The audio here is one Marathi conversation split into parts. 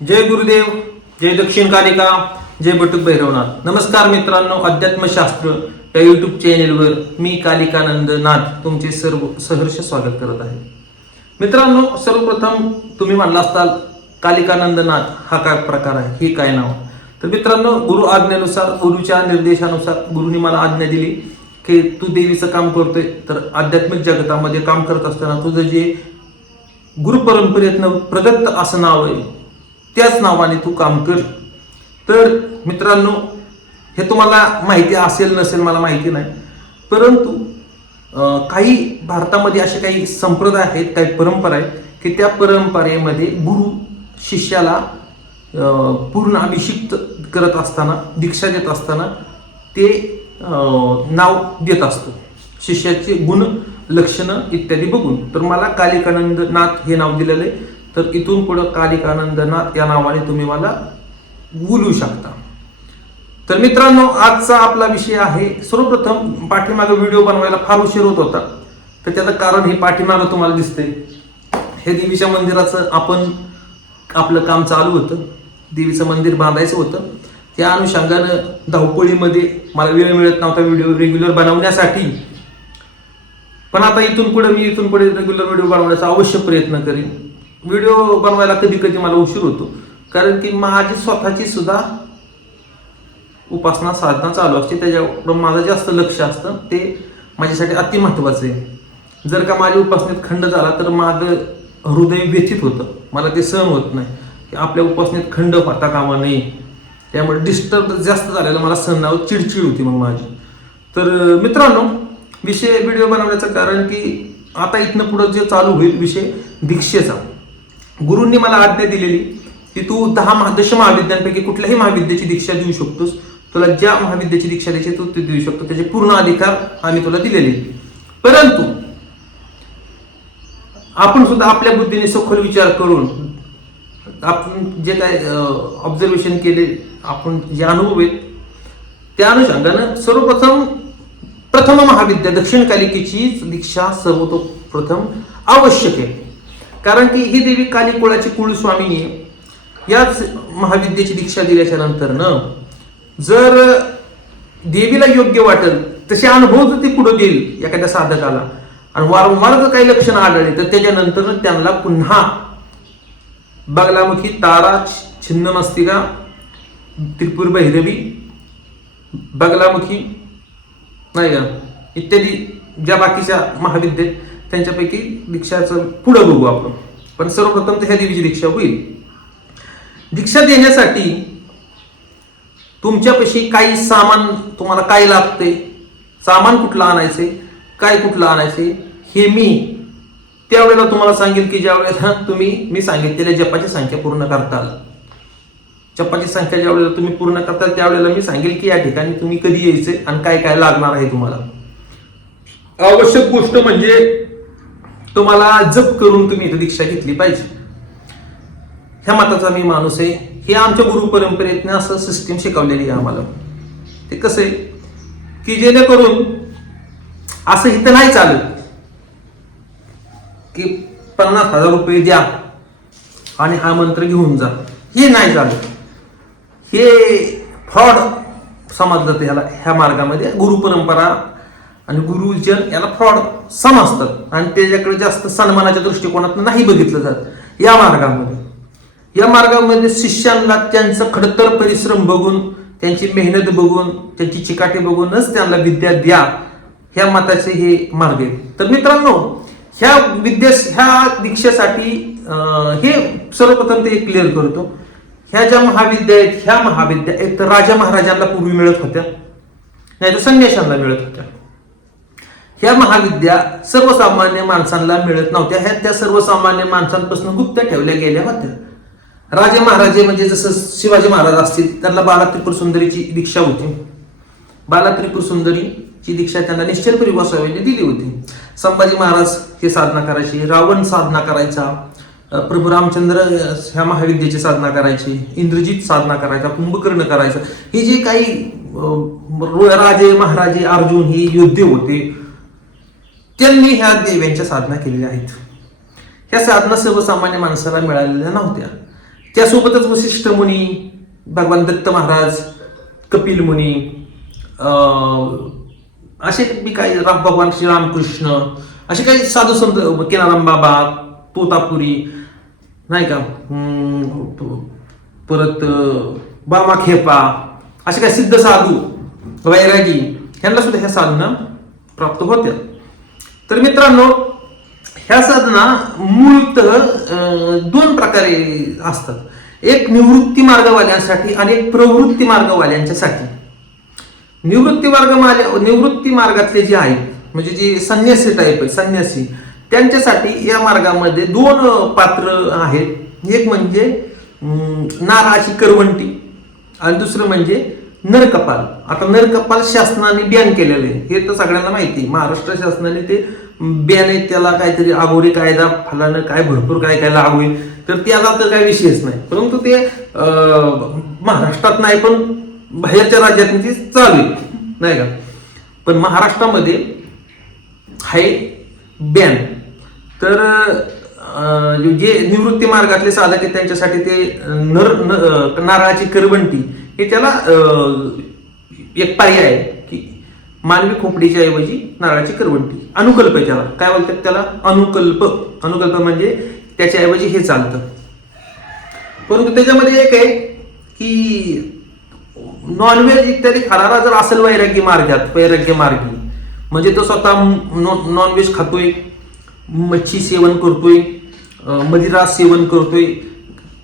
जय गुरुदेव, जय दक्षिण कालिका, जय बटुक भैरवनाथ. नमस्कार मित्रांनो, अध्यात्मशास्त्र या युट्यूब चॅनेलवर मी कालिकानंद नाथ तुमचे सर्व सहर्ष स्वागत करत आहे. मित्रांनो, सर्वप्रथम तुम्ही म्हणला असताल कालिकानंद नाथ हा काय प्रकार आहे, हे काय नाव. तर मित्रांनो, गुरु आज्ञेनुसार, गुरुच्या निर्देशानुसार गुरुनी मला आज्ञा दिली की तू देवीचं काम करतोय, तर आध्यात्मिक जगतामध्ये काम करत असताना तुझं जे गुरु परंपरेतनं प्रदत्त असं नाव आहे त्याच नावाने तू काम कर. तर मित्रांनो, हे तुम्हाला माहिती असेल नसेल मला माहिती नाही, परंतु काही भारतामध्ये असे काही संप्रदाय आहेत, काही परंपरा आहेत की त्या परंपरेमध्ये गुरु शिष्याला पूर्ण अभिषिक्त करत असताना, दीक्षा देत असताना ते नाव देत असतो, शिष्याचे गुण लक्षणं इत्यादी बघून. तर मला कालिकानंद नाथ हे नाव दिलेलं आहे, तर इथून पुढे कालिकानंद नाथ या नावाने तुम्ही मला बोलू शकता. तर मित्रांनो, आजचा आपला विषय आहे, सर्वप्रथम पाठीमागे व्हिडिओ बनवायला फार उशीर होत होता, तर त्याचं कारण हे पाठीमागं तुम्हाला दिसतंय. हे देवीच्या मंदिराचं आपलं काम चालू होतं, देवीचं मंदिर बांधायचं होतं. त्या अनुषंगानं धावपळीमध्ये मला वेळ मिळत नव्हता व्हिडिओ रेग्युलर बनवण्यासाठी. पण आता इथून पुढे रेग्युलर व्हिडिओ बनवण्याचा अवश्य प्रयत्न करेन. व्हिडिओ बनवायला कधी कधी मला उशीर होतो, कारण की माझी स्वतःची सुद्धा उपासना साधना चालू असते, त्याच्यावर माझं जास्त लक्ष असतं. ते माझ्यासाठी अति महत्वाचं आहे. जर का माझ्या उपासनेत खंड झाला तर माझं हृदय व्यथित होतं, मला ते सहन होत नाही की आपल्या उपासनेत खंड होता कामा नये. त्यामुळे डिस्टर्ब जास्त झालेलं मला सहन नाही, चिडचिड होती मग माझी. तर मित्रांनो, व्हिडिओ बनवण्याचं कारण की आता इथनं पुढं जे चालू होईल विषय दीक्षेचा. गुरूंनी मला आज्ञा दिलेली की तू 10 महाविद्यांपैकी कुठल्याही महाविद्याची दीक्षा देऊ शकतोस, तुला ज्या महाविद्याची दीक्षा द्यायची तू ते देऊ शकतो, त्याचे पूर्ण अधिकार आम्ही तुला दिलेले. परंतु आपण सुद्धा आपल्या बुद्धीने सखोल विचार करून आपण जे काय ऑब्झर्वेशन केले, आपण जे अनुभव आहेत त्या अनुषंगानं प्रथम महाविद्या दक्षिण कालिकेची दीक्षा सर्वतोप्रथम आवश्यक आहे. कारण की ही देवी काली कुळाची कुलस्वामिनी आहे. याच महाविद्येची दीक्षा दिल्याच्या नंतर जर देवीला योग्य वाटेल तसे अनुभव जर ती पुढे देईल एखाद्या साधकाला आणि वारंवार जर काही लक्षणं आढळली, तर त्याच्यानंतर त्यांना पुन्हा बगलामुखी, तारा, छिन्नमस्तिका, त्रिपुर भैरवी, बगलामुखी नाही का इत्यादी ज्या बाकीच्या महाविद्येत त्यांच्यापैकी दीक्षाचं पुढं बघू आपण. पण सर्वप्रथम तर ह्या देवीची दीक्षा होईल. दीक्षा देण्यासाठी तुमच्यापाशी काही सामान, तुम्हाला काय लागते, सामान कुठलं आणायचे, काय कुठलं आणायचे हे मी त्यावेळेला तुम्हाला सांगेल की ज्या वेळेला मी सांगितलेल्या जपाची संख्या पूर्ण करताल. जपाची संख्या ज्या वेळेला तुम्ही पूर्ण करताल त्यावेळेला मी सांगेल की या ठिकाणी तुम्ही कधी यायचे आणि काय काय लागणार आहे तुम्हाला. आवश्यक गोष्ट म्हणजे तुम्हाला जप करून तुम्ही इथं दीक्षा घेतली पाहिजे. ह्या मताचा मी माणूस आहे. हे आमच्या गुरु परंपरेतनं असं सिस्टीम शिकवलेली आहे आम्हाला. ते कसं आहे की जेणेकरून असं इथं नाही चालत की 50,000 रुपये द्या आणि हा मंत्र घेऊन जा, हे नाही चालत. हे फ्रॉड समजलं जातं ह्याला. ह्या मार्गामध्ये गुरु परंपरा आणि गुरुजन याला फ्रॉड समजतात आणि त्याच्याकडे जास्त सन्मानाच्या दृष्टिकोनातून नाही बघितलं जात. या मार्गामध्ये शिष्यांना त्यांचं खडतर परिश्रम बघून, त्यांची मेहनत बघून, त्यांची चिकाटी बघूनच त्यांना विद्या द्या, ह्या मताचे हे मार्ग आहेत. तर मित्रांनो, ह्या दीक्षेसाठी हे सर्वप्रथम ते क्लिअर करतो. ह्या ज्या महाविद्या आहेत, ह्या महाविद्या एक तर राजा महाराजांना पूर्वी मिळत होत्या, नाही तर संन्याशांना मिळत होत्या. ह्या महाविद्या सर्वसामान्य माणसांना मिळत नव्हत्या. त्या सर्वसामान्य माणसांपासून गुप्त ठेवल्या गेल्या होत्या. राजे महाराजे म्हणजे जसं शिवाजी महाराज असतील, त्यांना बाला त्रिपुर सुंदरीची दीक्षा होती. बाला त्रिपुर सुंदरीची दीक्षा त्यांना निश्चलपुरी गोसाव्यांनी दिली होती. संभाजी महाराज हे साधना करायचे, रावण साधना करायचा, प्रभू रामचंद्र ह्या महाविद्येची साधना करायची, इंद्रजित साधना करायचा, कुंभकर्ण करायचा. हे जे काही राजे महाराजे अर्जुन हे योद्धे होते, त्यांनी ह्या देव्यांच्या साधना केलेल्या आहेत. ह्या साधना सर्वसामान्य माणसाला मिळालेल्या नव्हत्या. त्यासोबतच वशिष्ठ मुनी, भगवान दत्त महाराज, कपिल मुनी, असे बी काही भगवान श्रीरामकृष्ण, असे काही साधू संत, केनाराम बाबा, तोतापुरी, नाही का, परत बामा खेपा, असे काही सिद्ध साधू, वैरागी, ह्यांना सुद्धा ह्या साधना प्राप्त होत्या. तर मित्रांनो, ह्या साधना मूलतः दोन प्रकारे असतात. एक निवृत्ती मार्गवाल्यांसाठी आणि एक प्रवृत्ती मार्गवाल्यांच्यासाठी. निवृत्ती मार्गातले जे आहेत, म्हणजे जे संन्यासी टाईप आहेत, संन्यासी, त्यांच्यासाठी या मार्गामध्ये दोन पात्र आहेत. एक म्हणजे नारळाची करवंटी आणि दुसरं म्हणजे नरकपाल. आता नरकपाल शासनाने बॅन केलेलं आहे, हे तर सगळ्यांना माहिती. महाराष्ट्र शासनाने ते बॅन आहे, त्याला काहीतरी आगोरी कायदा फलानं काय भरपूर काय काय लागू आहे, तर त्याला तर काही विषयच नाही. परंतु ते महाराष्ट्रात नाही, पण बाहेरच्या राज्यात ती चालू आहे, नाही का. पण महाराष्ट्रामध्ये आहे बॅन. तर जे निवृत्ती मार्गातले साधक आहेत त्यांच्यासाठी ते नारळाची करवंटी हे त्याला एक पर्याय आहे की मानवी खोपडीच्या ऐवजी नारळाची करवंटी. अनुकल्प आहे त्याला, काय बोलतात त्याला, अनुकल्प. अनुकल्प म्हणजे त्याच्या ऐवजी हे चालतं. परंतु त्याच्यामध्ये एक आहे की नॉनव्हेज इत्यादी खाणारा जर असेल वैराग्य मार्गी, म्हणजे तो स्वतः नॉनव्हेज खातोय, मच्छी सेवन करतोय, मदिरा सेवन करतोय,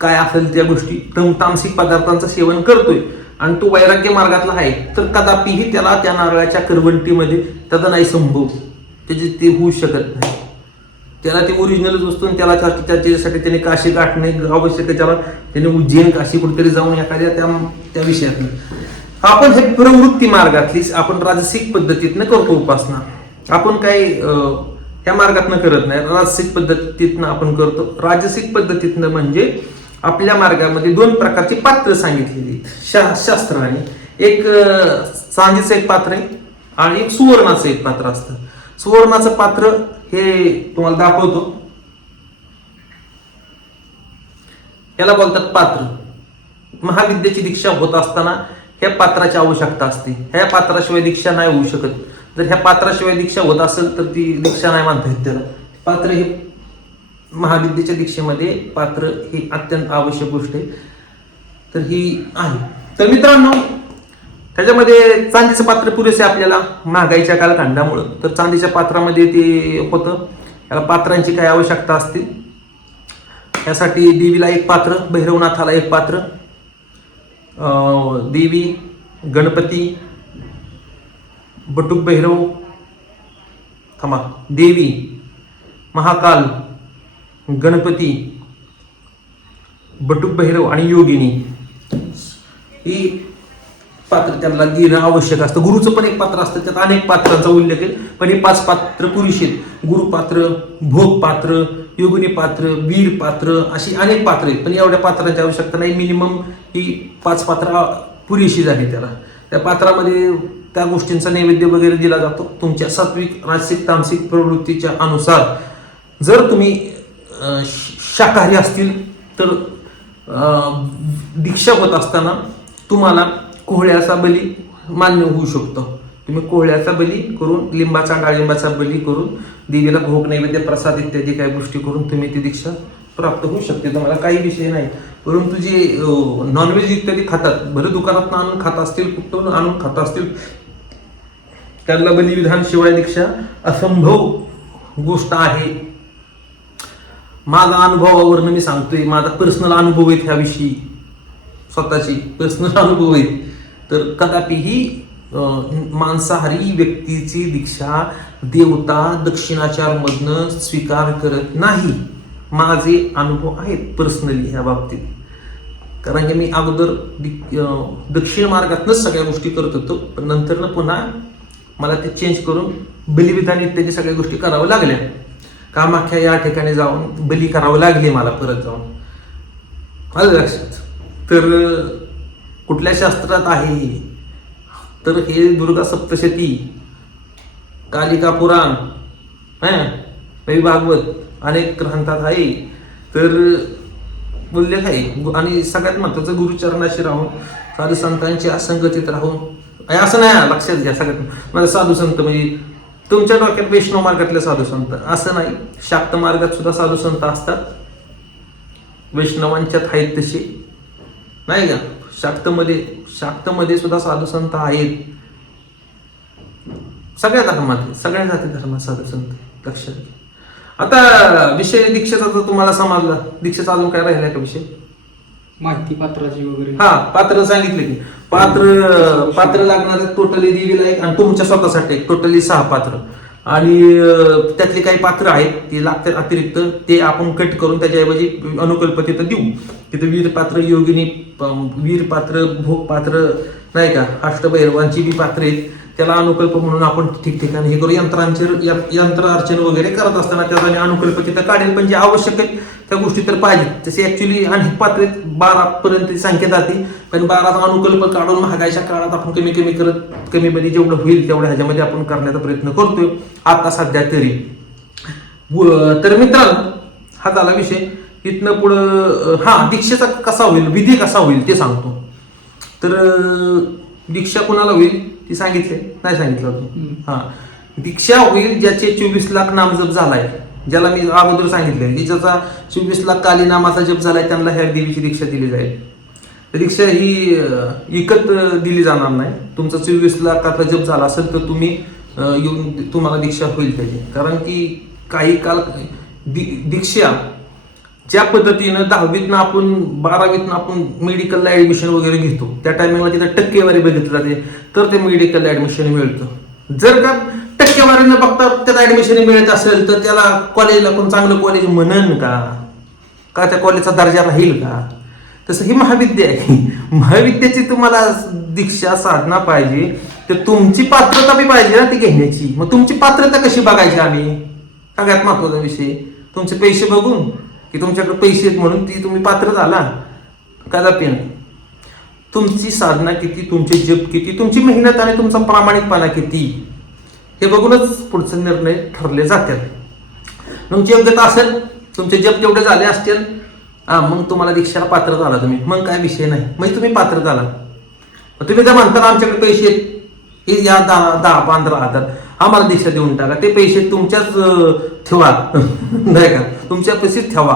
काय असेल त्या गोष्टी तामसिक पदार्थांचं सेवन करतोय आणि तो वैराग्य मार्गातला आहे, तर कदापिही त्याला त्या नारळाच्या करवंटीमध्ये त्याचा नाही संभव, त्याची ते होऊ शकत नाही. त्याला ते ओरिजिनलच वस्तू, त्याला त्याच्यासाठी त्याने काशी गाठणे आवश्यक आहे. त्याला त्याने उज्जैन काशी कुठेतरी जाऊन एखाद्या त्या विषयातनं. आपण हे प्रवृत्ती मार्गातली आपण राजसिक पद्धतीतनं करतो उपासना. आपण काही ह्या मार्गातनं करत नाही, राजसिक पद्धतीतनं आपण करतो. राजसिक पद्धतीतनं म्हणजे आपल्या मार्गामध्ये दोन प्रकारची पात्र सांगितलेली शास्त्राने. एक चांदीचं एक पात्र आहे आणि एक सुवर्णाचं एक पात्र असतं. सुवर्णाचं पात्र हे तुम्हाला दाखवतो. याला बोलतात पात्र. महाविद्येची दीक्षा होत असताना ह्या पात्राची आवश्यकता असते. ह्या पात्राशिवाय दीक्षा नाही होऊ शकत. जर ह्या पात्राशिवाय दीक्षा होत असेल तर ती दीक्षा नाही मानता येत त्याला. पात्र हे महाविद्येच्या दीक्षेमध्ये पात्र ही अत्यंत आवश्यक गोष्ट आहे. तर ही आहे. तर मित्रांनो, त्याच्यामध्ये चांदीचं पात्र पुरेसे आपल्याला महागाईच्या कालखंडामुळं. तर चांदीच्या पात्रामध्ये ते होतं. याला पात्रांची काय आवश्यकता असते. यासाठी देवीला एक पात्र, भैरवनाथाला एक पात्र, देवी, गणपती, बटुक भैरव, देवी, महाकाल, गणपती, बटुक भैरव आणि योगिनी ही पात्र त्यांना देणं आवश्यक असतं. गुरुचं पण एक पात्र असतं, त्यात अनेक पात्रांचा उल्लेख आहे, पण हे 5 पात्र पुरुष आहेत. गुरुपात्र, भोग पात्र, योगिनी पात्र, वीर पात्र, अशी अनेक पात्र आहेत. पण एवढ्या पात्रांची आवश्यकता नाही. मिनिमम ही 5 पात्र पुरेशी झाली त्याला. त्या पात्रामध्ये त्या गोष्टींचा नैवेद्य वगैरे दिला जातो. तुमच्या सात्विक, राजसिक, तामसिक प्रवृत्तीच्या अनुसार जर तुम्ही शाकाहारी असतील तर दीक्षा होत असताना तुम्हाला कोहळ्याचा बली मान्य होऊ शकतो. तुम्ही कोहळ्याचा बली करून, लिंबाचा, डाळिंबाचा बली करून, देवीला भोग, नैवेद्य, प्रसाद इत्यादी काही गोष्टी करून तुम्ही ती दीक्षा प्राप्त होऊ शकते. तुम्हाला काही विषय नाही. परंतु जे नॉनव्हेज इत्यादी खातात, बरं दुकानात आणून खात असतील, कुठून आणून खात असतील, त्याला बलिविधान शिवाय दीक्षा असंभव गोष्ट आहे. माझा अनुभवावरनं मी सांगतोय, माझा पर्सनल अनुभव आहे ह्याविषयी, स्वतःची पर्सनल अनुभव आहे. तर कदापिही मांसाहारी व्यक्तीची दीक्षा देवता दक्षिणाचारमधनं स्वीकार करत नाही. माझे अनुभव आहेत पर्सनली ह्या बाबतीत. कारण की मी अगोदर दक्षिण मार्गातनंच सगळ्या गोष्टी करत होतो, पण नंतर पुन्हा मला ते चेंज करून बलिविधान इत्यादी सगळ्या गोष्टी कराव्या लागल्या. कामाख्या या ठिकाणी जाऊन बली करावं लागली मला परत जाऊन. आलं लक्षात. तर कुठल्या शास्त्रात आहे तर हे दुर्गा सप्तशती, कालिका पुराण, भागवत अनेक ग्रंथात आहे. तर उल्लेख आहे. आणि सगळ्यात महत्वाचं गुरुचरणाशी राहून, साधू संतांची असंगतीत राहून, असं नाही लक्षात घ्या सगळ्यात मला साधू संत म्हणजे तुमच्या डोक्यात वैष्णव मार्गातले साधू संत असं नाही. शाक्त मार्गात सुद्धा साधू संत असतात, वैष्णवांच्यात आहेत तसे नाही का. शाक्तमध्ये सुद्धा साधू संत आहेत. सगळ्या धर्मात, सगळ्या जाती धर्मात साधू संत लक्षात घ्या. आता विषय दीक्षेचा तर तुम्हाला समजला. दीक्षेचा अजून काय राहिलाय का विषय? माहिती पात्राची वगैरे. हा, पात्र सांगितले की पात्र लागणार टोटली देवीला एक आणि तुमच्या स्वतःसाठी एक, टोटली 6 पात्र. आणि त्यातली काही पात्र आहेत ती लागतात अतिरिक्त, ते आपण कट करून त्याच्याऐवजी अनुकल्प तिथं देऊ. तिथं वीर पात्र, योगिनी वीर पात्र, भोग पात्र नाही का, अष्टभैरवांची बी पात्र आहेत. त्याला अनुकल्प म्हणून आपण ठिकठिकाणी हे करू. यंत्र अर्चन वगैरे करत असताना त्याचा अनुकल्प तिथं काढेल. पण जे आवश्यक आहे त्या गोष्टी तर पाहिजेत. तसे ऍक्च्युली आणि पात्र 12 पर्यंत संख्या जाते, पण 12चा अनुकल्प काढून महागाईच्या काळात आपण कमी करत कमी मध्ये जेवढं होईल तेवढ्या ह्याच्यामध्ये आपण करण्याचा प्रयत्न करतोय आता सध्या तरी. तर मित्रांनो, हा झाला विषय. इथनं पुढं दीक्षेचा कसा होईल, विधी कसा होईल ते सांगतो. तर दीक्षा कुणाला होईल ती सांगितले नाही सांगितलं होतं. दीक्षा होईल ज्याचे 24 लाख नामजप झालाय, ज्याला मी अगोदर सांगितले की ज्याचा 24 लाख काली नामाचा जप झालाय त्यांना ह्या देवीची दीक्षा दिली जाईल. दीक्षा ही विकत दिली जाणार नाही. तुमचा 24 लाखाचा जप झाला असेल तर तुम्ही येऊन तुम्हाला दीक्षा होईल त्याची. कारण की काही काल दीक्षा ज्या पद्धतीनं 10वीतनं आपण 12वीतनं आपण मेडिकलला ऍडमिशन वगैरे घेतो त्या टायमिंगला तिथं टक्केवारी बघितली जाते तर ते मेडिकलला ऍडमिशन मिळतं. जर का टक्केवारीनं बघता त्याला ऍडमिशन मिळत असेल तर त्याला कॉलेजला पण चांगलं कॉलेज म्हणन का त्या कॉलेजचा दर्जा राहील का? तसं ही महाविद्या आहे. महाविद्याची तुम्हाला दीक्षा साधना पाहिजे तर तुमची पात्रता बी पाहिजे ना ती घेण्याची. मग तुमची पात्रता कशी बघायची आम्ही? सगळ्यात महत्वाचा विषय, तुमचे पैसे बघून की तुमच्याकडे पैसे आहेत म्हणून ती तुम्ही पात्र झाला कदापि नाही. तुमची साधना किती, तुमचे जप किती, तुमची मेहनत आणि तुमचा प्रामाणिकपणा किती हे बघूनच पुढचे निर्णय ठरले जातात. तुमची योग्यता असेल, तुमचे जप तेवढे झाले असतील, मग तुम्हाला दीक्षाला पात्र झाला तुम्ही, मग काय विषय नाही, मग तुम्ही पात्र झाला. तुम्ही जर म्हणता आमच्याकडे पैसे आहेत या 10-15 हजार आम्हाला दीक्षा देऊन टाका, ते पैसे तुमच्याच ठेवा नाही का, तुमच्या पैसेच ठेवा,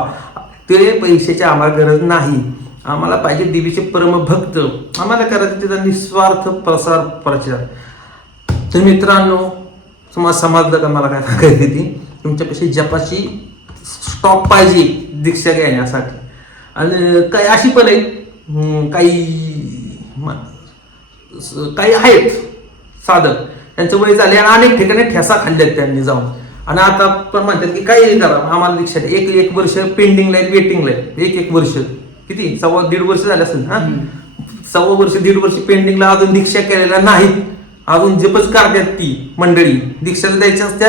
ते पैशाची आम्हाला गरज नाही. आम्हाला पाहिजे देवीचे परमभक्त, आम्हाला करायचं त्याचा निस्वार्थ प्रचार. तर मित्रांनो, तुम्हाला समजलं का मला काय सांगायची ती? तुमच्यापेक्षा जपाची स्टॉप पाहिजे दीक्षा घेण्यासाठी. आणि काही अशी पण आहेत काही आहेत साधक, त्यांचं वय झाले आणि अनेक ठिकाणी ठेसा खाल्ल्यात त्यांनी जाऊन, आणि आता पण म्हणतात की काही करा आम्हाला दीक्षा. एक वर्ष पेंडिंगला आहेत, वेटिंगला आहेत. एक वर्ष किती 1.5 वर्ष झाले असेल. 1.5 वर्ष पेंडिंगला, अजून दीक्षा केलेल्या नाहीत, अजून जपच काढतात ती मंडळी. दीक्षाला द्यायच्या असत्या,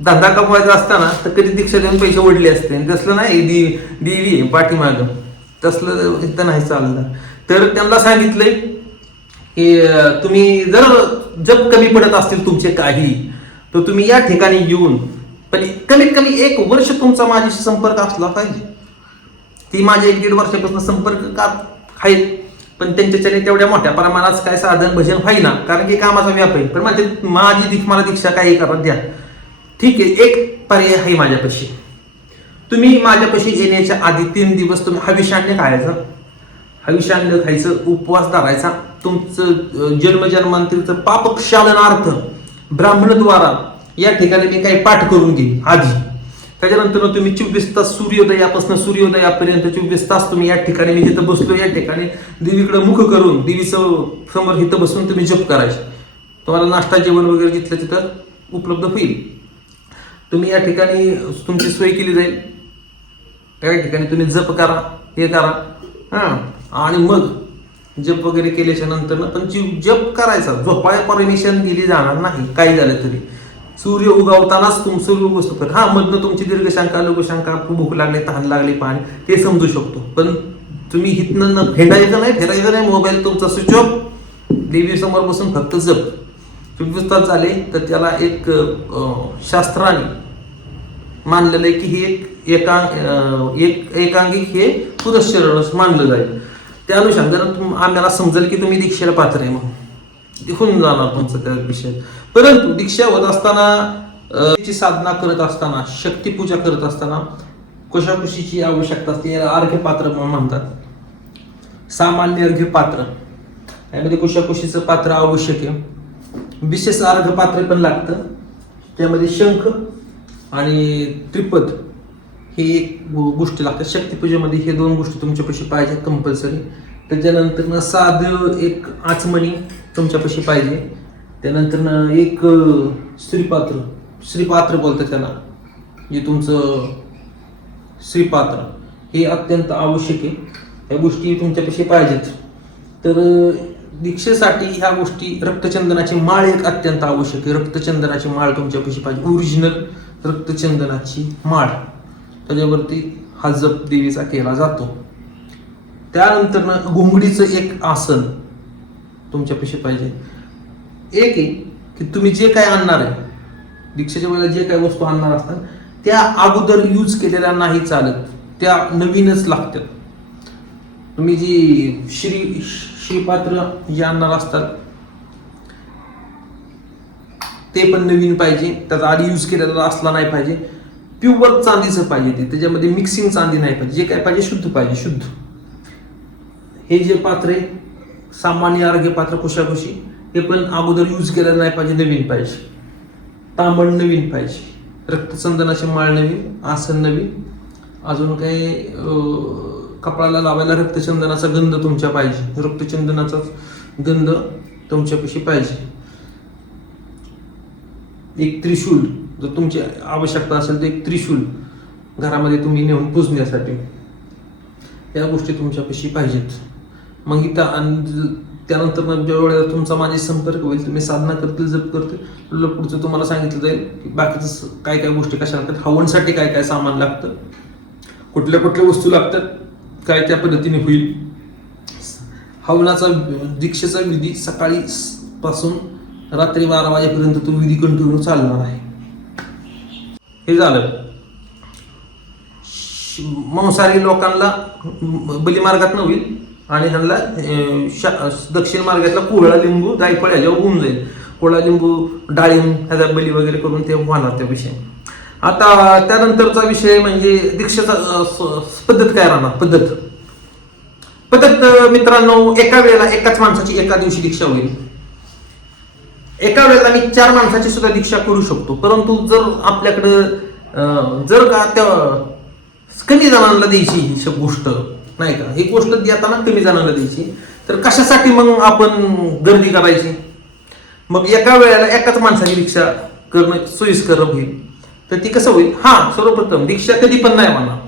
धंदा कमवायचा असताना तर कधी दीक्षा देऊन पैसे ओढले असते. तसलं नाही, देवी पाठीमाग तसलं इथं नाही चाललं. तर त्यांना सांगितलंय की तुम्ही जर जप कमी पडत असतील तुमचे काही, तर तुम्ही या ठिकाणी येऊन पण कमीत कमी 1 वर्ष तुमचा माझ्याशी संपर्क असला पाहिजे. ती माझ्या 1-1.5 वर्षापासून संपर्क का आहेत, पण त्यांच्याच्याने तेवढ्या मोठ्या प्रमाणात काय साधन भजन होईना, कारण की कामाचा व्याप आहे. पण माझी मला दीक्षा काही करा द्या. ठीक आहे, एक पर्याय आहे माझ्यापाशी. तुम्ही माझ्यापाशी येण्याच्या आधी 3 दिवस तुम्ही हविषान्य खायचं, हविषान्य खायचं, उपवास धरायचा. तुमचं जन्मजन्मांतरीचं पाप क्षालनार्थ ब्राह्मणद्वारा या ठिकाणी मी काही पाठ करून घेईन आधी. त्याच्यानंतर तुम्ही 24 तास सूर्योदयापासून सूर्योदयापर्यंत 24 तास तुम्ही या ठिकाणी, मी जिथं बसलो या ठिकाणी देवीकडे मुख करून देवीचं समोर इथं बसून तुम्ही जप करायचे. तुम्हाला नाश्ता जेवण वगैरे जिथलं तिथं उपलब्ध होईल. तुम्ही या ठिकाणी तुमची सोय केली जाईल. या ठिकाणी तुम्ही जप करा, हे करा. आणि मग जप वगैरे केल्याच्या नंतर पण जप करायचा, झोपाय परमिशन दिली जाणार नाही काही झालं तरी. सूर्य उगवतानाच सूर्य उगवतो कर. मधनं तुमची दीर्घशंका, लघुशंका, भूक लागली, तहान लागली, पाणी, ते समजू शकतो. पण तुम्ही इथनं फिरायचं नाही, मोबाईल तुमचा स्विच ऑफ, देवी समोर बसून फक्त जप. 24 तास झाले तर त्याला एक शास्त्राने मानलेलं आहे की ही एक एकांगिक हे पुरस्कार मानलं जाईल. त्या अनुषंगानं आम्हाला समजेल की तुम्ही दीक्षेला पात्र आहे म्हणून होऊन जाणार तुमचं त्या विषय. परंतु दीक्षा होत असताना ची साधना करत असताना, शक्तीपूजा करत असताना कुशाकुशीची आवश्यकता असते. याला अर्घ्य पात्र म्हणतात. सामान्य अर्घ्य पात्र, यामध्ये कुशाकुशीचं पात्र आवश्यक आहे. विशेष अर्घ्य पात्र पण लागतं. त्यामध्ये शंख आणि त्रिपद हे एक गोष्टी लागतात. शक्तीपूजेमध्ये हे 2 गोष्टी तुमच्यापाशी पाहिजे कंपल्सरी. त्याच्यानंतर साधं एक आचमणी तुमच्यापाशी पाहिजे. त्यानंतर एक श्रीपात्र बोलतात त्याला, जे तुमचं श्रीपात्र हे अत्यंत आवश्यक आहे. या गोष्टी तुमच्यापाशी पाहिजेत. तर दीक्षेसाठी ह्या गोष्टी, रक्तचंदनाची माळ एक अत्यंत आवश्यक आहे. रक्तचंदनाची माळ तुमच्यापाशी पाहिजे, ओरिजिनल रक्तचंदनाची माळ. त्याच्यावरती हा जप देवीचा केला जातो. त्यानंतर घोंगडीचं एक आसन तुमच्यापाशी पाहिजे. एक आहे की तुम्ही जे काय आणणार आहे दीक्षेच्या वेळेला, जे काही वस्तू आणणार असतात त्या अगोदर यूज केलेल्या नाही चालत, त्या नवीनच लागतात. तुम्ही जी श्रीपात्र जे आणणार असतात ते पण नवीन पाहिजे, त्याचा आधी यूज केलेला असला नाही पाहिजे. प्युअर चांदीचं पाहिजे ते, त्याच्यामध्ये मिक्सिंग चांदी नाही पाहिजे. जे काय पाहिजे शुद्ध पाहिजे, शुद्ध. हे जे पात्र आहे सामान्य आरोग्य पात्र कुशाकुशी, हे पण अगोदर यूज केलेलं नाही पाहिजे, नवीन पाहिजे. तांबड नवीन पाहिजे, रक्तचंदनाची माळ नवीन, आसन नवीन. अजून काही कपाळाला लावायला रक्तचंदनाचा गंध तुमच्या पाहिजे, रक्तचंदनाचा गंध तुमच्यापाशी पाहिजे. एक त्रिशूल, जर तुमची आवश्यकता असेल तर एक त्रिशूल घरामध्ये तुम्ही नेऊन पुजण्यासाठी, या गोष्टी तुमच्यापाशी पाहिजेत. मग इथं त्यानंतर ज्या वेळेला तुमचा माझे संपर्क होईल, तुम्ही साधना करतील, जप करतील, पुढचं तुम्हाला सांगितलं जाईल की बाकीचं काय काय गोष्टी कशा लागतात, हवनसाठी काय काय सामान लागतं, कुठल्या कुठल्या वस्तू लागतात, काय त्या पद्धतीने होईल. हवनाचा दीक्षेचा विधी सकाळी पासून रात्री 12 वाजेपर्यंत तो विधी कंटिन्यू चालणार आहे. हे झालं. मांसाहारी लोकांना बलिमार्गात न होईल आणि त्यांना दक्षिण मार्गातला कोहळा लिंबू जायफळ याच्यावर होऊन जाईल. कोहळा लिंबू डाळिंब ह्याचा बली वगैरे करून ते होणार त्या विषय. आता त्यानंतरचा विषय म्हणजे दीक्षेचा पद्धत काय राहणार. पद्धत मित्रांनो, एका वेळेला एकाच माणसाची एका दिवशी दीक्षा होईल. एका वेळेला मी 4 माणसाची सुद्धा दीक्षा करू शकतो. परंतु जर आपल्याकडं जर का त्या कमी जणांना द्यायची ही गोष्ट नाही का, ही गोष्ट देताना कमी जणांना द्यायची, तर कशासाठी मग आपण गर्दी करायची. मग एका वेळेला एकाच माणसाची दीक्षा करणं सोयीस्कर होईल. तर ती कसं होईल. सर्वप्रथम दीक्षा कधी पण नाही म्हणा,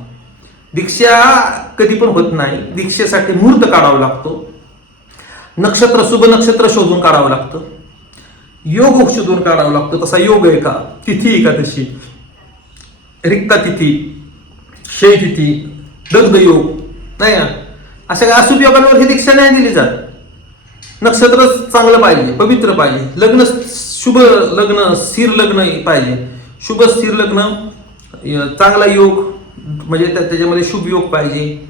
दीक्षा कधी पण होत नाही. दीक्षेसाठी मुहूर्त काढावा लागतो, नक्षत्र शुभ नक्षत्र शोधून काढावं लागतं, योग शोधून काढावा लागतो. तसा योग आहे का, तिथी आहे का तशी, रिक्ता तिथी, क्षय तिथी, दग्ध योग नाही का, अशा अशुभ योगांवर ही दीक्षा नाही दिली जात. नक्षत्र चांगलं पाहिजे, पवित्र पाहिजे, लग्न शुभ लग्न, स्थिर लग्न पाहिजे, शुभ स्थिर लग्न, चांगला योग म्हणजे त्याच्यामध्ये शुभ योग पाहिजे,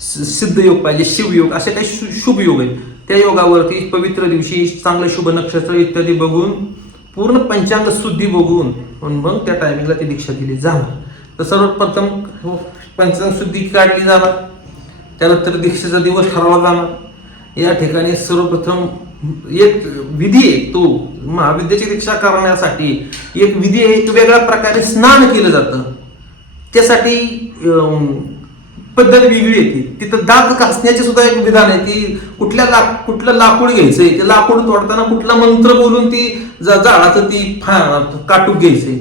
सिद्ध योग पाहिजे, शिवयोग, असे काही शुभ योग आहेत. त्या योगावरती पवित्र दिवशी चांगलं शुभ नक्षत्र इत्यादी बघून, पूर्ण पंचांग शुद्धी बघून मग त्या टायमिंगला ती दीक्षा दिली जाणार. तर सर्वप्रथम पंचांग शुद्धी काढली जाणार, त्यानंतर दीक्षेचा दिवस ठरवला जाणार. या ठिकाणी सर्वप्रथम एक विधी आहे, तो महाविद्याची दीक्षा करण्यासाठी एक विधी आहे, एक वेगळ्या प्रकारे स्नान केलं जातं. त्यासाठी पद्धत वेगळी येते. तिथं दात घासण्याचे सुद्धा एक विधान आहे की कुठलं लाकूड घ्यायचंय, ते लाकूड तोडताना कुठला मंत्र बोलून ती झाडाचं ती काटूक घ्यायचंय,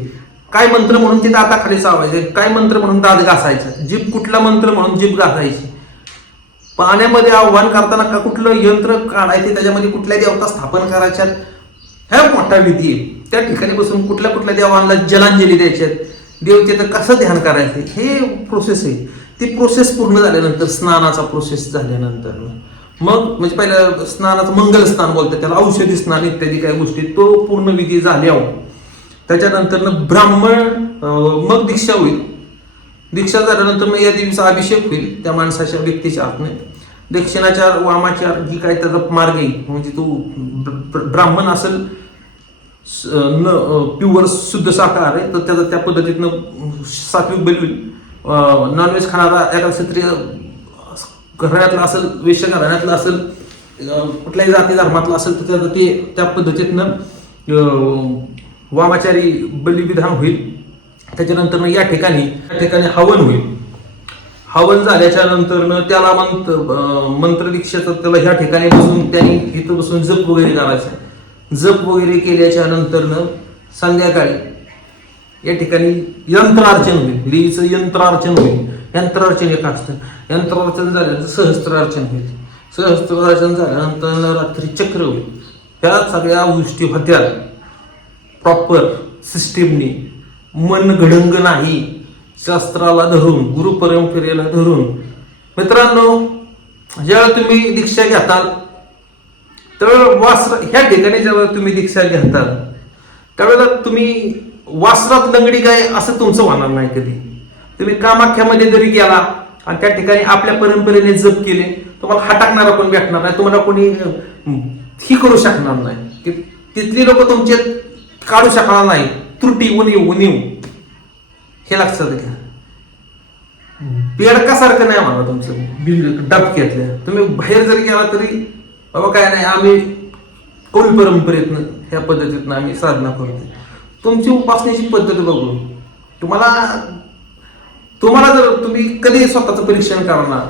काय मंत्र म्हणून ते दाताखाली चावायचे, काय मंत्र म्हणून दात घासायचं, जीभ कुठला मंत्र म्हणून जीभ घासायची, पाण्यामध्ये आव्हान करताना का कुठलं यंत्र काढायचे, त्याच्यामध्ये कुठल्या देवता स्थापन करायच्या, ह्या मोठा विधी आहे. त्या ठिकाणी बसून कुठल्या कुठल्या देवांना जलांजली द्यायच्यात, देवतेचं कसं ध्यान करायचं, हे प्रोसेस आहे. ती प्रोसेस पूर्ण झाल्यानंतर, स्नानाचा प्रोसेस झाल्यानंतर मग म्हणजे पहिलं स्नानाचं मंगल स्नान बोलतात त्याला, औषधी स्नान इत्यादी काही गोष्टी, तो पूर्ण विधी झाल्यावर त्याच्यानंतर ब्राह्मण मग दीक्षा होईल. दीक्षा झाल्यानंतर मग या देवीचा अभिषेक होईल त्या माणसाच्या व्यक्तीच्या हातने. दक्षिणाचार वामाचार जी काय त्याचा मार्ग आहे, म्हणजे तो ब्राह्मण असेल प्युअर शुद्ध शाकाहार आहे तर त्याचा त्या पद्धतीनं सात्विक बली होईल. नॉनव्हेज खाणारा एका क्षत्रिय घराण्यातला असेल, वेश्य घराण्यातला असेल, कुठल्याही जाती धर्मातला असेल तर त्याचं ते त्या पद्धतीनं वामाचारी बलिविधान होईल. त्याच्यानंतर या ठिकाणी हवन होईल. हवन झाल्याच्या नंतर त्याला मंत्र दीक्षेचं त्याला ह्या ठिकाणी बसून त्यांनी इथं बसून जप वगैरे करायचा. जप वगैरे केल्याच्या नंतर संध्याकाळी या ठिकाणी यंत्रार्चन होईल. देवीचं यंत्रार्चन होईल. यंत्रार्चन एक असतं. यंत्रार्चन झाल्यानंतर सहस्त्रार्चन होईल. सहस्त्रार्चन झाल्यानंतर रात्री चक्र होईल. ह्या सगळ्या गोष्टी होत्या प्रॉपर सिस्टीमनी, मन घडंग नाही, शास्त्राला धरून, गुरु परंपरेला धरून. मित्रांनो, ज्यावेळेला तुम्ही दीक्षा घेताल तर ह्या ठिकाणी जेव्हा तुम्ही दीक्षा घेताल त्यावेळेला तुम्ही वासरात लंगडी काय असं तुमचं होणार नाही कधी. तुम्ही कामाख्यामध्ये जरी गेला आणि त्या ठिकाणी आपल्या परंपरेने जप केले, तुम्हाला हटकणारा पण भेटणार नाही, तुम्हाला कोणी ही करू शकणार नाही, की तिथली लोक तुमचे काढू शकणार नाही. त्रुटी उणीव हे लक्षात घ्या. बेडकासारखं नाही म्हणा तुमचं डबक्यातल्या. तुम्ही बाहेर जरी गेला तरी बाबा काय नाही, आम्ही कोळी परंपरेतनं ह्या पद्धतीतनं आम्ही साधना करतो. तुमची उपासनेची पद्धत बघून तुम्हाला जर तुम्ही कधी स्वतःचं परीक्षण करणार,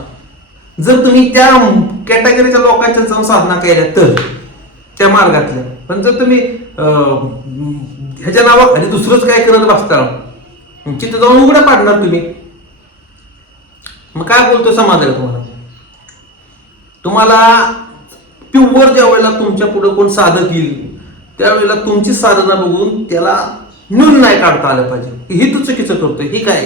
जर तुम्ही त्या कॅटेगरीच्या लोकांच्या जाऊन साधना केल्या तर त्या मार्गातल्या, पण जर तुम्ही ह्याच्या नावाखाली दुसरंच काय करत बसता तिथं जाऊन उघड्या पाडणार तुम्ही. मग काय बोलतो समाज आहे तुम्हाला प्युअर ज्या वेळेला तुमच्या पुढे कोण साधक येईल त्यावेळेला तुमची साधना बघून त्याला न्यून नाही काढता आलं पाहिजे. हे तू चुकीचं करतोय, हे काय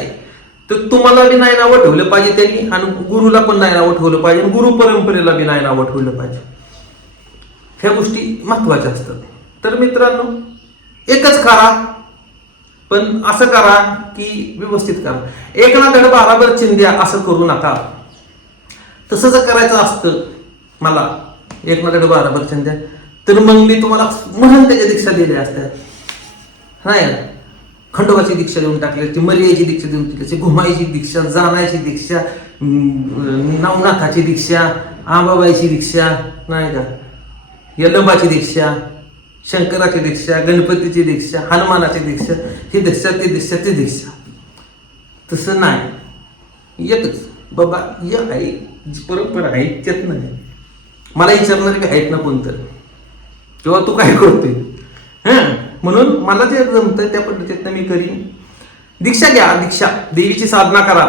तर तुम्हाला बी नाही नावं ठेवलं पाहिजे त्यांनी, आणि गुरुला पण नाही नावं ठेवलं पाहिजे, आणि गुरु परंपरेला बी नाही नावं ठेवलं पाहिजे. ह्या गोष्टी महत्वाच्या असतात. तर मित्रांनो, एकच करा, पण असं करा की व्यवस्थित करा. एक ना धड बाराबर चिंध्या असं करू नका. तसं जर करायचं असतं मला एक ना धड बाराबर चिंध्या, तर मग मी तुम्हाला म्हणून त्याच्या दीक्षा दिल्या असत्या नाही. खंडोबाची दीक्षा देऊन टाकली, मर्याची दीक्षा देऊन टाकली, घुमाईची दीक्षा, जाण्याची दीक्षा, नवनाथाची दीक्षा, आंबाबाईची दीक्षा नाही का, यल्लंबाची दीक्षा, शंकराची दीक्षा, गणपतीची दीक्षा, हनुमानाची दीक्षा, ही दीक्षा ती दीक्षा ती दीक्षा. तसं नाही. येतच बाबा या आहे जी परंपरा आहे त्यात नाही. मला विचारणारे बी आहेत ना कोणतं, किंवा तू काय करतोय म्हणून मला जे जमतंय त्या पद्धतीनं मी करीन. दीक्षा घ्या, दीक्षा देवीची साधना करा.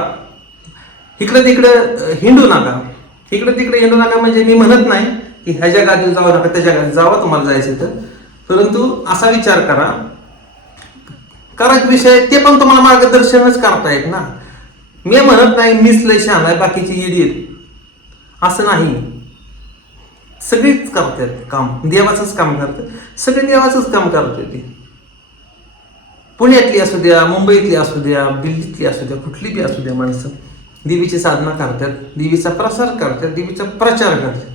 इकडं तिकडं हिंडू नका. इकडं तिकडे हिंडू नका म्हणजे मी म्हणत नाही की ह्याच्या गादीला जावं नका, त्याच्या गादीला जावा तुम्हाला जायचं तर, परंतु असा विचार करा विषय ते पण तुम्हाला मार्गदर्शनच करता येत ना. मी म्हणत नाही मीच लय शहाणा आहे बाकीची येडी आहेत असं नाही. सगळीच करतात काम, देवाचंच काम करतात, सगळे देवाचंच काम करतात. ते पुण्यातली असू द्या, मुंबईतली असू द्या, दिल्लीतली असू द्या, कुठली बी असू द्या, माणसं देवीची साधना करतात, देवीचा प्रसार करतात, देवीचा प्रचार करतात.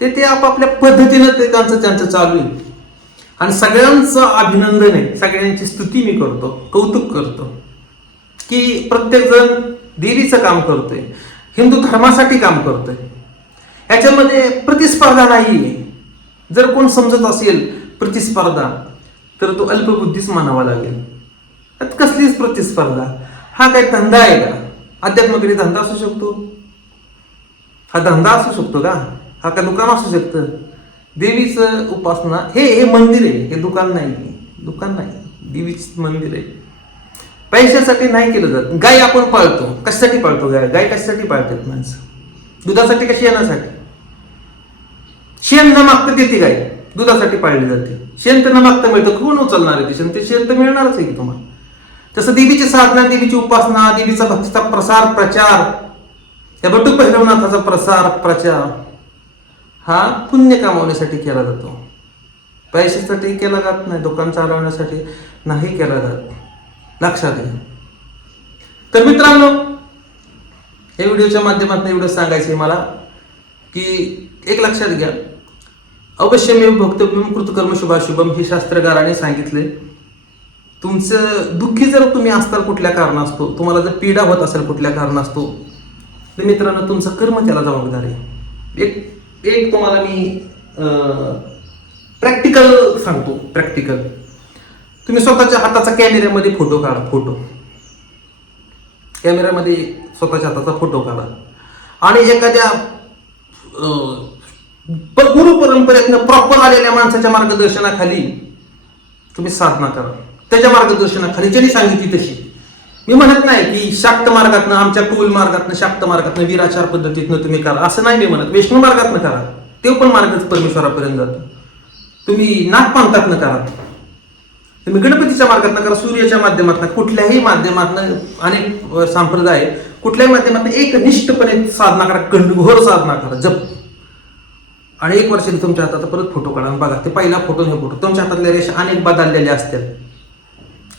ते आपापल्या पद्धतीनं ते त्यांचं चालू आहे. आणि सगळ्यांचं अभिनंदन आहे, सगळ्यांची स्तुती मी करतो, कौतुक करतो की प्रत्येक जण देवीचं काम करतोय, हिंदू धर्मासाठी काम करतोय. याच्यामध्ये प्रतिस्पर्धा नाही. जर कोण समजत असेल प्रतिस्पर्धा तर तो अल्पबुद्धीच म्हणावा लागेल. त्यात कसलीच प्रतिस्पर्धा. हा काय धंदा आहे का? अध्यात्मगिरी धंदा असू शकतो? हा धंदा असू शकतो का? हा काय दुकान असू शकतं? देवीचं उपासना हे मंदिर आहे, हे दुकान नाही. दुकान नाही, देवीच मंदिर आहे. पैशासाठी नाही केलं जात. गाय आपण पाळतो, कशासाठी पाळतो? गाय कशासाठी पाळतात माणसं? दुधासाठी का शेणासाठी? शेण न मागता देते गाय, दुधासाठी पाळली जाते. शेण तर न मागता मिळतं, कोण उचलणार आहे ते शेण तर मिळणारच आहे की तुम्हाला. तसं देवीची साधना, देवीची उपासना, देवीचा भक्तीचा प्रसार प्रचार, या बटू भैरवनाथाचा प्रसार प्रचार हा पुण्य कमावण्यासाठी केला जातो. पैशासाठी केला जात नाही, दुकान चालवण्यासाठी नाही केला जात. लक्षात घ्या. तर मित्रांनो, या व्हिडिओच्या माध्यमातून एवढं सांगायचं आहे मला की एक लक्षात घ्या, अवश्यमेव भक्तव्यम कृतकर्म शुभाशुभम हे शास्त्रकाराने सांगितले. तुमचं दुःखी जर तुम्ही असताल कुठल्या कारणास्तव, तुम्हाला जर पीडा होत असेल कुठल्या कारणास्तव, तर मित्रांनो तुमचं कर्म त्याला जबाबदार आहे. एक तुम्हाला मी प्रॅक्टिकल सांगतो. प्रॅक्टिकल, तुम्ही स्वतःच्या हाताचा कॅमेऱ्यामध्ये फोटो काढा. कॅमेऱ्यामध्ये स्वतःच्या हाताचा फोटो काढा आणि एखाद्या गुरु परंपरेतनं प्रॉपर आलेल्या माणसाच्या मार्गदर्शनाखाली तुम्ही साधना करा. त्याच्या मार्गदर्शनाखाली ज्यांनी सांगितली तशी. मी म्हणत नाही की शाक्त मार्गातनं, आमच्या कौल मार्गातनं, शाक्त मार्गातनं, वीराचार पद्धतीतनं तुम्ही करा, असं नाही मी म्हणत. वैष्णव मार्गातनं करा, ते पण मार्गच परमेश्वरापर्यंत जातो. तुम्ही नागपंथातनं करा, तुम्ही गणपतीच्या मार्गातनं करा, सूर्याच्या माध्यमातनं, कुठल्याही माध्यमातनं, अनेक संप्रदाय, कुठल्याही माध्यमातनं एक निष्ठपणे साधना करा, घोर साधना करा, जप. आणि 1 वर्षाने तुमच्या हातात परत फोटो काढा आणि बघा, ते पहिला फोटो हे फोटो तुमच्या हातातल्या रेषा अनेक बदललेल्या असतात,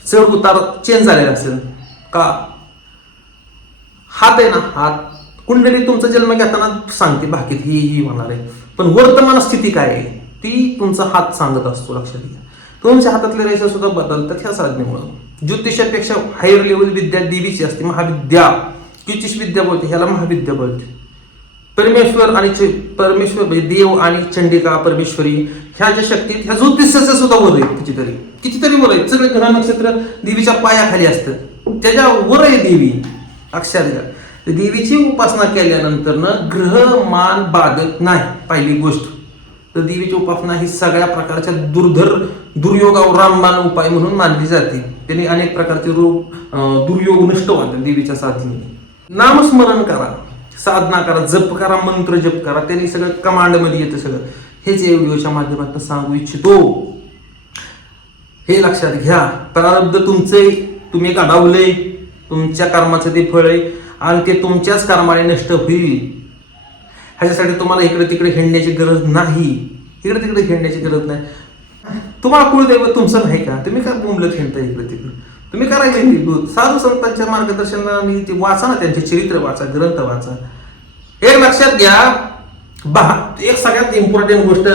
चढ उतार चेंज झालेला असेल. का? हात आहे ना, हात कुंडली तुमचा जन्म घेताना सांगते बाकीत ही होणार आहे, पण वर्तमान स्थिती काय आहे ती तुमचा हात सांगत असतो. लक्षात घ्या, तुमच्या हातातल्या रेषा सुद्धा बदलतात ह्या साधनेमुळे. ज्योतिषापेक्षा हायर लेवल विद्या देवीची असते, महाविद्या. ज्योतिष विद्या बोलते, ह्याला महाविद्या बोलते. परमेश्वर आणि परमेश्वर देव आणि चंडिका परमेश्वरी ह्या ज्या शक्तीत, ह्या ज्योतिषाच्या सुद्धा वर आहेत. कितीतरी वर आहेत. सगळे ग्रह नक्षत्र देवीच्या पायाखाली असतात, त्याच्या वर आहे देवी. लक्षात घ्या, देवीची उपासना केल्यानंतर ग्रह मान बाधत नाही. पहिली गोष्ट तर देवीची उपासना ही सगळ्या प्रकारच्या दुर्योगावर रामबाण उपाय म्हणून मानली जाते. त्यांनी अनेक प्रकारचे दुर्योग नष्ट होतात देवीच्या साधनेने. नामस्मरण करा, साधना करा, जप करा, मंत्र जप करा, त्यांनी सगळं कमांड मध्ये येतं सगळं. हेच या व्हिडिओच्या माध्यमातून सांगू इच्छितो. हे लक्षात घ्या, प्रारब्ध तुमचे, तुम्ही घडवले, तुमच्या कर्माचं ते फळ आहे आणि ते तुमच्याच कर्माने नष्ट होईल. ह्याच्यासाठी तुम्हाला इकडे तिकडे हिंडण्याची गरज नाही. इकडे तिकडे हिंडण्याची गरज नाही. तुम्हाला कुळदैवत तुमचं नाही का? तुम्ही काय बोंबलत हिंडता इकडे तिकडे? तुम्ही करायचं साधू संतांच्या मार्गदर्शनाने ते वाचा ना, त्यांचे चरित्र वाचा, ग्रंथ वाचा. एक लक्षात घ्या, एक सगळ्यात इम्पॉर्टंट गोष्ट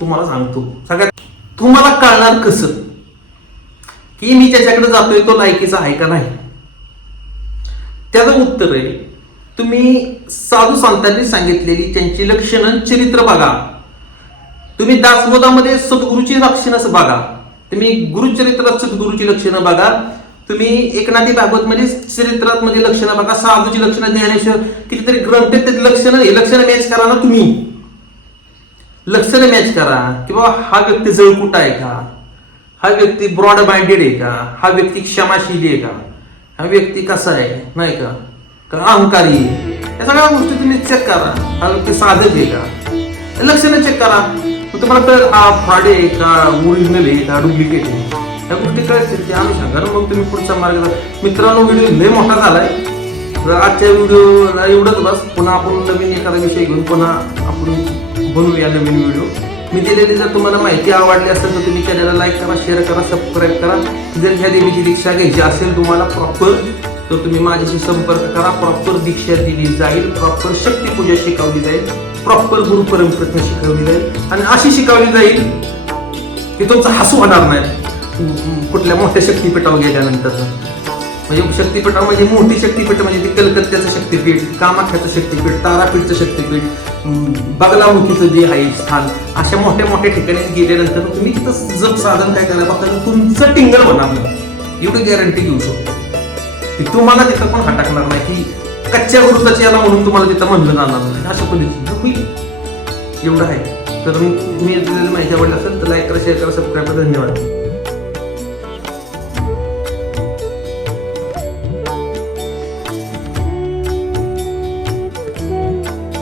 तुम्हाला सांगतो. सगळ्यात तुम्हाला कळणार कसं की मी त्याच्याकडे जातोय तो लायकीचा आहे का नाही? त्याचं उत्तर आहे, तुम्ही साधू संतांनी सांगितलेली त्यांची लक्षणं, चरित्र बघा. तुम्ही दासबोधामध्ये सद्गुरूची लक्षणं बघा. तुम्ही गुरुचरित्रात सद्गुरूची लक्षणं बघा. तुम्ही एकनाथी भागवत मध्ये चरित्रात मध्ये लक्षणं बघा. साधूची लक्षणं, ज्ञानेश्वर, कितीतरी ग्रंथ त्याची लक्षणं, हे लक्षणं मॅच करा ना. तुम्ही लक्षणं मॅच करा की बाबा हा व्यक्ती जळकुटा आहे का, हा व्यक्ती ब्रॉड माइंडेड आहे का, हा व्यक्ती क्षमाशील आहे का, हा व्यक्ती कसा आहे नाही का, अहंकारी आहे. या सगळ्या गोष्टी तुम्ही चेक करा. हा व्यक्ती साधक आहे का, लक्षणं चेक करा. तुम्हाला कळेल हा फ्रॉड आहे का, ओरिजिनल आहे का, डुप्लिकेट आहे. ह्या गोष्टी कळतील, ते अनुषंगाने मग तुम्ही पुढचा मार्ग. मित्रांनो, व्हिडिओ लय मोठा झालाय. तर आजच्या व्हिडिओला एवढंच बस. पुन्हा आपण नवीन एखादा विषय घेऊन पुन्हा आपण बनवूया नवीन व्हिडिओ. मी दिलेली जर तुम्हाला माहिती आवडली असेल तर तुम्ही चॅनलला लाईक करा, शेअर करा, सबस्क्राईब करा. जर ह्या देवीची दीक्षा घ्यायची असेल तुम्हाला प्रॉपर, तर तुम्ही माझ्याशी संपर्क करा. प्रॉपर दीक्षा दिली जाईल, प्रॉपर शक्तीपूजा शिकवली जाईल, प्रॉपर गुरु परंपरेतून शिकवली जाईल आणि अशी शिकवली जाईल की तुमचं हसू होणार नाही कुठल्या मोठ्या शक्तीपीठावर गेल्यानंतर. म्हणजे शक्तीपीठ म्हणजे मोठी शक्तीपीठ म्हणजे ती कलकत्त्याचं शक्तीपीठ, कामाख्याचं शक्तीपीठ, तारापीठचं शक्तीपीठ, बगलामुखीचं जे आहे स्थान, अशा मोठ्या मोठ्या ठिकाणी गेल्यानंतर तुम्ही तिथं जप साधन काय करायला बघता तुमचं टिंगल होणार नाही. एवढी गॅरंटी घेऊ शकतो की तुम्हाला तिथं पण हटकणार नाही की कच्च्या गुरुताची याला म्हणून तुम्हाला तिथं म्हणलं जाणार नाही. अशा पद्धतीचं होईल. एवढं आहे. तर मी दिलेली माहिती आवडली असेल तर लाईक करा, शेअर करा, सबस्क्राईब करा. धन्यवाद.